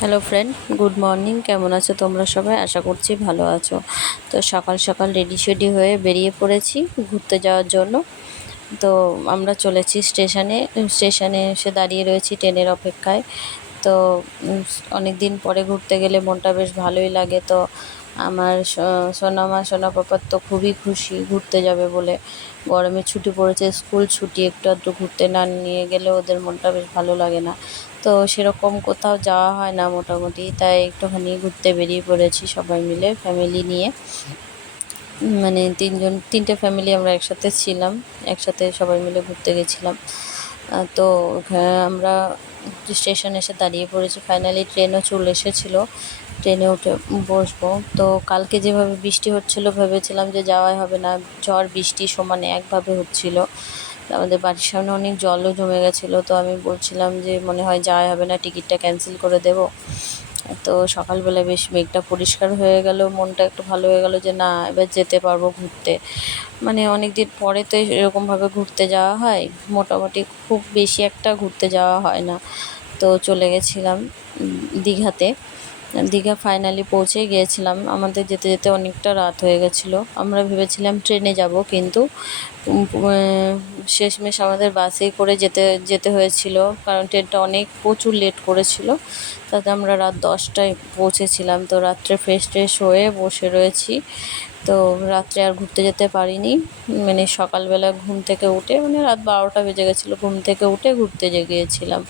Hello friend, good morning. কেমন আছো তোমরা সবাই? আশা করছি ভালো আছো। তো সকাল সকাল রেডি হয়ে বেরিয়ে পড়েছি ঘুরতে যাওয়ার জন্য। তো আমরা চলেছি স্টেশনে এসে দাঁড়িয়ে রয়েছি ট্রেনের অপেক্ষায়। তো অনেক দিন পরে ঘুরতে গেলে মনটা বেশ ভালোই লাগে। তো আমার সোনামা সোনা পাপার তো খুবই খুশি ঘুরতে যাবে বলে। গরমে ছুটি পড়েছে, স্কুল ছুটি, একটু আধটু ঘুরতে না নিয়ে গেলে ওদের মনটা বেশ ভালো লাগে না। তো সেরকম কোথাও যাওয়া হয় না মোটামুটি, তাই একটুখানি ঘুরতে বেরিয়ে পড়েছি সবাই মিলে ফ্যামিলি নিয়ে। মানে তিনটে ফ্যামিলি আমরা একসাথে ছিলাম, একসাথে সবাই মিলে ঘুরতে গেছিলাম। তো আমরা স্টেশনে এসে দাঁড়িয়ে পড়েছি, ফাইনালি ট্রেনও চলে এসেছিলো। ট্রেনে উঠে বসবো। তো কালকে যেভাবে বৃষ্টি হচ্ছিল ভেবেছিলাম যে যাওয়াই হবে না, ঝড় বৃষ্টি সমানে একভাবে হচ্ছিল। আমাদের বাড়ির সামনে অনেক জলও জমে গেছিলো। তো আমি বলছিলাম যে মনে হয় যাওয়াই হবে না, টিকিটটা ক্যান্সেল করে দেবো। তো সকালবেলা বেশ মেঘটা পরিষ্কার হয়ে গেল, মনটা একটু ভালো হয়ে গেল যে না, এবার যেতে পারবো ঘুরতে। মানে অনেক দিন পরে তো এরকমভাবে ঘুরতে যাওয়া হয়, মোটামুটি খুব বেশি একটা ঘুরতে যাওয়া হয় না। তো চলে গেছিলাম দীঘাতে। দীঘা ফাইনালি পৌঁছে গিয়েছিলাম। আমাদের যেতে যেতে অনেকটা রাত হয়ে গেছিলো। আমরা ভেবেছিলাম ট্রেনে যাব, কিন্তু শেষমেশ আমাদের বাসেই করে যেতে যেতে হয়েছিল, কারণ ট্রেনটা প্রচুর লেট করেছিল। তাতে আমরা রাত 10টায় পৌঁছেছিলাম। তো রাত্রে ফ্রেশ হয়ে বসে রয়েছি। তো রাত্রে আর ঘুরতে যেতে পারিনি। মানে সকালবেলা ঘুম থেকে উঠে, মানে রাত 12টা বেজে গেছিলো, ঘুম থেকে উঠে ঘুরতে গিয়েছিলাম।